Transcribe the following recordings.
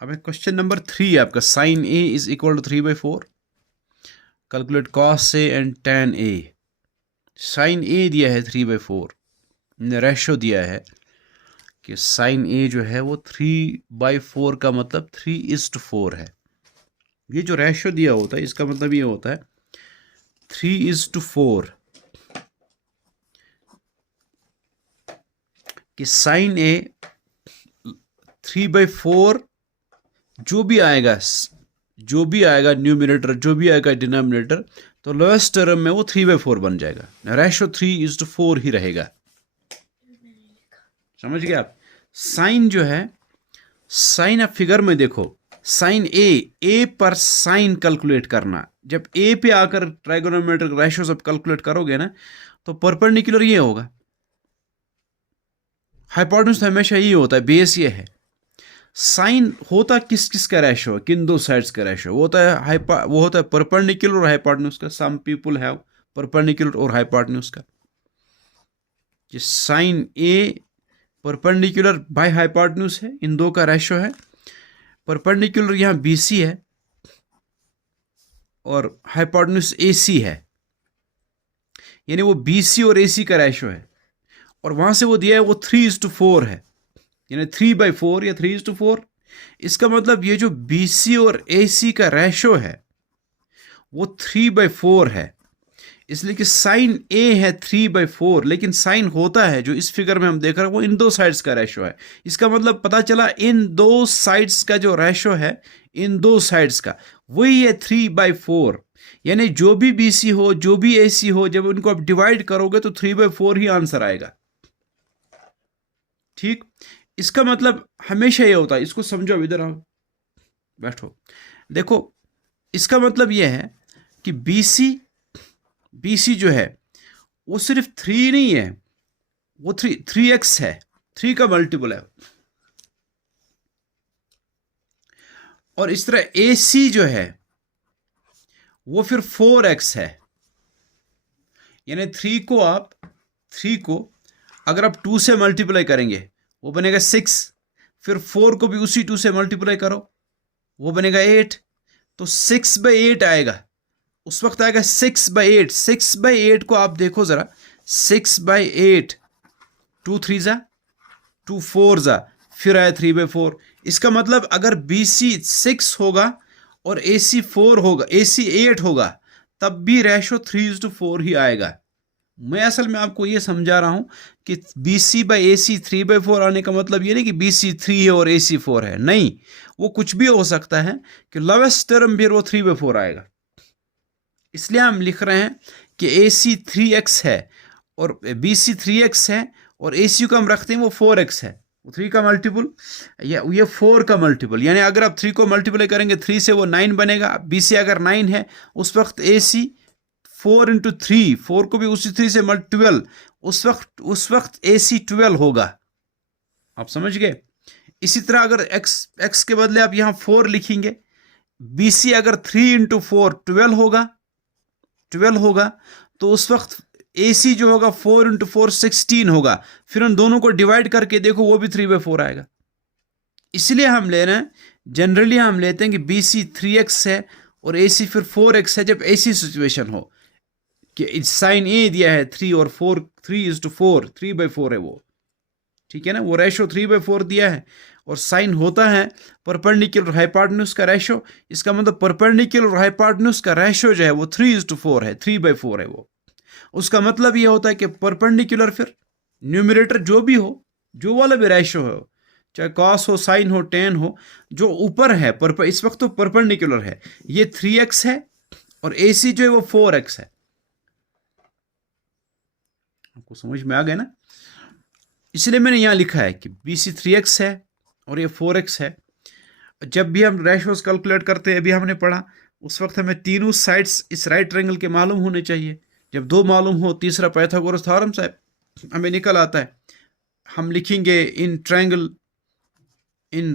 अब question number 3 आपका, sine A is equal to 3/4, calculate cos A and tan A. Sine A दिया है 3/4, ratio दिया है कि साइन ए जो है वो 3/4 का मतलब 3:4 है। ये जो रेशो दिया होता है इसका मतलब ये होता है 3:4 कि साइन ए 3/4 जो भी आएगा न्यूमिनेटर, जो भी आएगा डिनोमिनेटर, तो लोएस्ट टर्म में वो 3/4 बन जाएगा। रेशो 3:4 ही रहेगा। समझ गए आप? साइन जो है, साइन आप फिगर में देखो, साइन ए पर साइन कैलकुलेट करना। जब ए पे आकर ट्राइगोनोमेट्रिक रेशो सब कैलकुलेट करोगे ना, तो परपेंडिकुलर ये होगा। हाइपोटेन्यूज हमेशा ये होता है, बेस ये है। साइन होता किस किस का रेशो है, किन दो साइड्स का रेशो वो होता है परपेंडिकुलर और हाइपोटेन्यूज का। सम पीपल हैव परपेंडिकुलर और हाइपोटेन्यूज का। ये sine A perpendicular by hypotenuse है, इन दो का रेशो है। परपेंडिकुलर यहाँ BC है और हाइपोटेन्यूज AC है, यानी वो BC और AC का रेशो है। और वहां से वो दिया है वो 3:4 है, यानी 3/4 या 3:4। इसका मतलब ये जो BC और AC का रेशो है वो 3/4 है। इसलिए कि साइन ए है 3/4, लेकिन साइन होता है जो इस फिगर में हम देख रहे हैं वो इन दो साइड्स का रेशो है। इसका मतलब पता चला इन दो साइड्स का जो रेशो है, इन दो साइड्स का, वही है 3/4। यानी जो भी BC हो, जो भी AC हो, जब उनको आप डिवाइड करोगे तो 3/4 ही आंसर आएगा। ठीक, इसका मतलब हमेशा ये होता है। इसको समझो, इधर आओ, बैठो, देखो। इसका मतलब यह है कि BC जो है वो सिर्फ 3 नहीं है, वो 3x है, 3 का मल्टीपल है। और इस तरह AC जो है वो फिर 4x है। यानी 3 को अगर आप 2 से मल्टीप्लाई करेंगे वो बनेगा 6, फिर 4 को भी उसी 2 से मल्टीप्लाई करो वो बनेगा 8, तो 6/8 आएगा। उस वक्त आएगा 6/8। 6/8 को आप देखो जरा, 6/8, 2 3 जा, 2 4 जा, फिर आया 3/4। इसका मतलब अगर BC 6 होगा और AC 4 होगा, AC 8 होगा, तब भी रेशो 3:4 ही आएगा। मैं असल में आपको ये समझा रहा हूं कि BC/AC 3/4 आने का मतलब ये नहीं कि BC 3 है और AC 4 है, नहीं। वो कुछ भी हो सकता है कि लोवेस्ट टर्म भी वो 3/4 आएगा। इसलिए हम लिख रहे हैं कि AC 3x है और BC 3x है और AC को हम रखते हैं वो 4x है। 3 का मल्टीपल या ये 4 का मल्टीपल, यानी अगर आप 3 को मल्टीप्लाई करेंगे 3 से वो 9 बनेगा। BC अगर 9 है उस वक्त AC 4 × 3, 4 को भी उसी 3 से 12, उस वक्त AC 12 होगा। आप समझ गए? इसी तरह अगर x के बदले आप यहां 4 लिखेंगे, BC अगर 3 × 4 12 होगा, तो उस वक्त AC जो होगा 4 × 4 16 होगा। फिर उन दोनों को डिवाइड करके देखो वो भी 3/4 आएगा। इसलिए हम ले रहे हैं, जनरली हम लेते हैं कि BC 3x है और AC फिर 4x है जब ऐसी सिचुएशन हो कि साइन ए दिया है 3 और 4, 3:4, 3/4 है वो। ठीक है ना, वो रेशो 3/4 दिया है और साइन होता है परपेंडिकुलर हाइपोटेन्यूज का रेशो। इसका मतलब परपेंडिकुलर हाइपोटेन्यूज का रेशो जो है वो 3:4 है, 3/4 है वो। उसका मतलब ये होता है कि परपेंडिकुलर फिर न्यूमरेटर जो भी हो, जो वाला भी रेशो हो, चाहे कॉस हो, साइन हो, टेन हो, जो ऊपर है इस वक्त तो परपेंडिकुलर है, ये 3x है और AC जो है वो 4x है। आपको समझ में आ गया ना? इसलिए मैंने यहां लिखा है कि BC 3x है और ये 4x है। जब भी हम रेशोस कैलकुलेट करते हैं, अभी हमने पढ़ा, उस वक्त हमें तीनों साइड्स इस राइट ट्रायंगल के मालूम होने चाहिए। जब दो मालूम हो, तीसरा पाइथागोरस थ्योरम से हमें निकल आता है। हम लिखेंगे in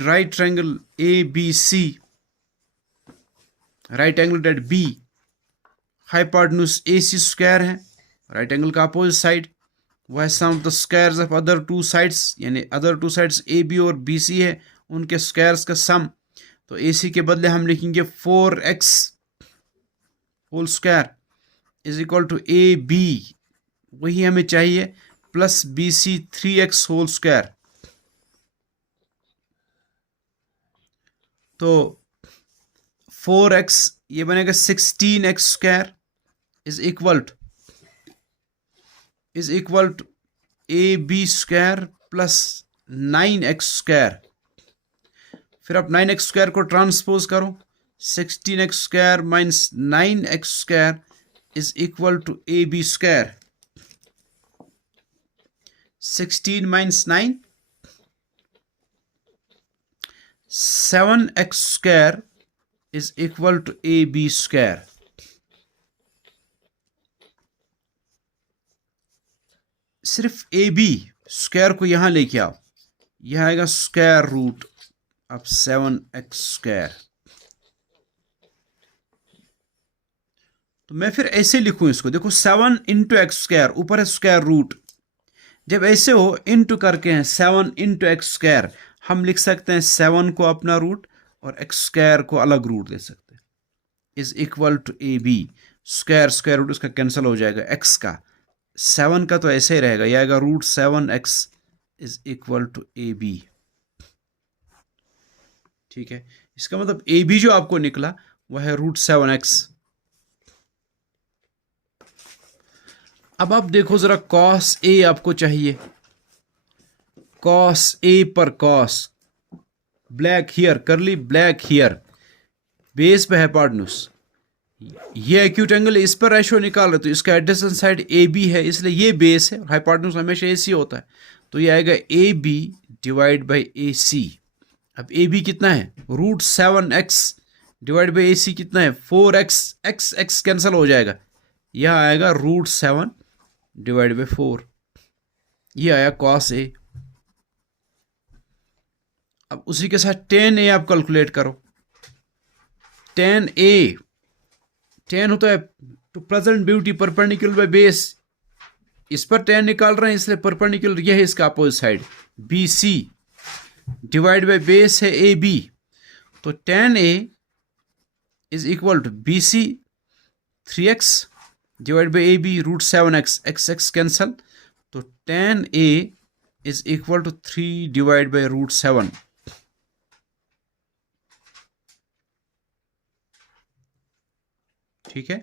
right triangle ABC, right angle at B, hypotenuse AC² है, राइट एंगल का अपोजिट साइड, वह sum of the squares of other two sides, यानी अदर टू साइड्स AB और BC है, उनके स्क्वायर्स का सम। तो ए सी के बदले हम लिखेंगे 4x whole square is equal to A B, वही हमें चाहिए, plus B C 3x whole square. तो 4x ये बनेगा 16x square is equal to A B square plus 9x square. फिर आप 9x स्क्वायर को ट्रांसपोज करो, 16x square minus 9x square is equal to A B square. 16 minus 9 7x square is equal to A B square. सिर्फ A B square को यहां लेके आओ, यह आएगा square root of 7x square. तो मैं फिर ऐसे लिखूं इसको, देखो 7 इंटू एक्स स्क्वायर, ऊपर है स्क्वायर रूट, जब ऐसे हो इंटू करके हैं 7 इंटू एक्स स्क्वायर, हम लिख सकते हैं 7 को अपना रूट और एक्स स्क्वायर को अलग रूट दे सकते हैं, is equal to A B square, square root इसका कैंसिल हो जाएगा, एक्स का 7 का तो ऐसे ही रहेगा, यह आएगा root 7x is equal to A B. ठीक है, इसका मतलब ए बी जो आपको निकला वह है रूट 7x। अब आप देखो जरा, कॉस ए आपको चाहिए, कॉस ए पर कॉस, ब्लैक हियर करली ब्लैक हियर, बेस पे हाइपोटेन्यूज, ये एक्यूट एंगल, इस पर रेशो निकाल रहे तो इसका एडजेसेंट साइड ए बी है, इसलिए ये बेस है, हाइपोटेन्यूज हमेशा ए सी होता है, तो ये आएगा ए बी डिवाइड बाई ए सी। अब ए बी कितना है, रूट 7x डिवाइड बाई ए सी कितना है 4x, x कैंसिल हो जाएगा, यह आएगा रूट 7 डिवाइड बाई 4, ये आया कॉस ए। अब उसी के साथ tan ए आप कैलकुलेट करो, tan ए, tan होता है टू प्रेजेंट ब्यूटी परपेंडिकुलर बाय बेस, इस पर tan निकाल रहे हैं इसलिए परपेंडिकुलर यह है इसका opposite side, B C divide by base है ए बी, तो tan A is equal to B C 3x divide by A B root 7x, x cancel, तो tan A is equal to 3 divide by root 7। ठीक है।